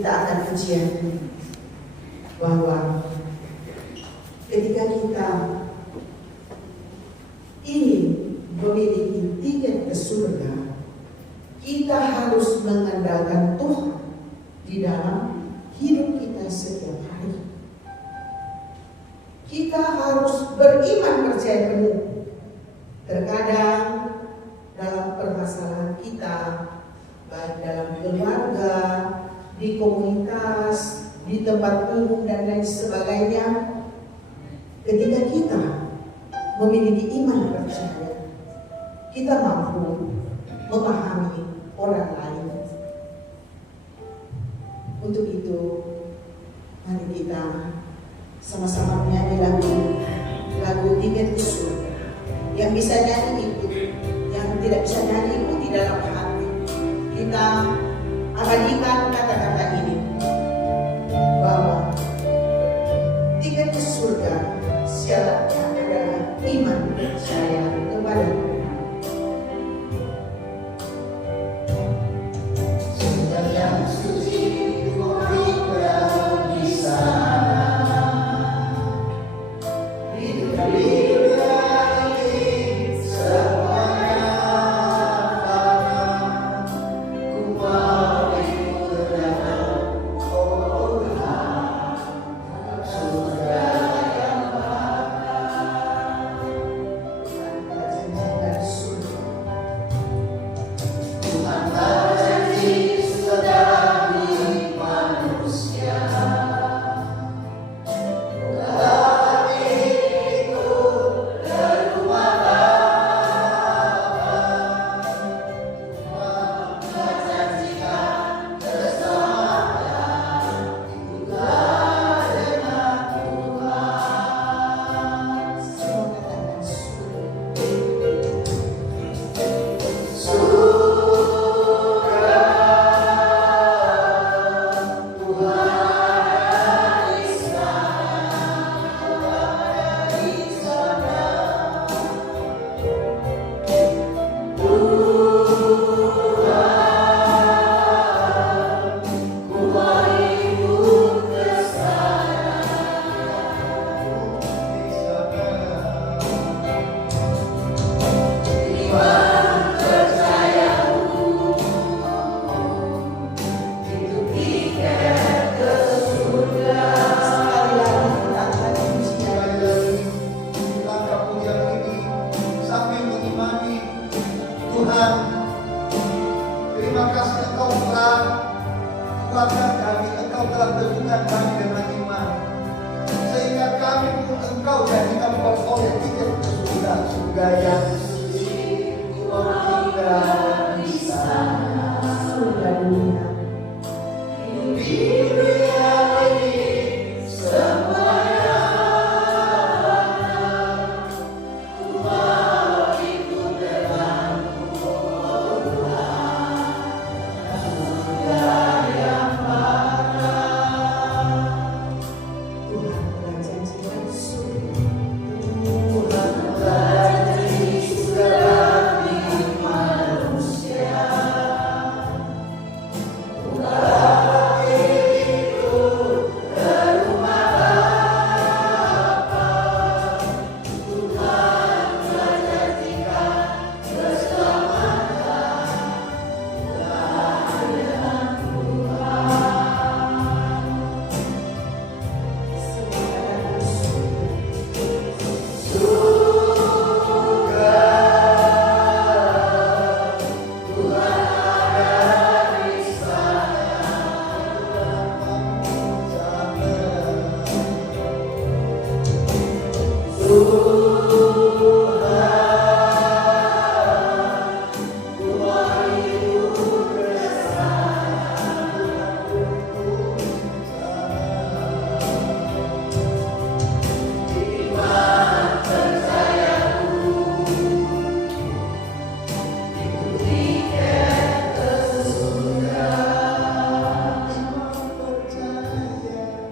kita akan ujian bahwa ketika kita ingin memiliki tiket ke surga, kita harus mengandalkan Tuhan di dalam hidup kita setiap hari. Kita harus beriman percaya penuh. Terkadang dalam permasalahan kita, baik dalam keluarga, di komunitas, di tempat umum dan lain sebagainya, ketika kita memiliki iman percaya, kita mampu memahami orang lain. Untuk itu, mari kita sama-sama menyanyi lagu tiket ke surga. Yang bisa nyanyi ikut, yang tidak bisa nyanyi ikuti dalam hati. Kita abadikan kata-kata ini bahwa tiket ke surga syaratnya adalah iman percaya kepada Tuhan. Terima kasih Engkau telah kuatkan kami, Engkau telah teguhkan kami dengan iman, sehingga kami pun Engkau jadikan memperoleh tiket ke surga yang suci.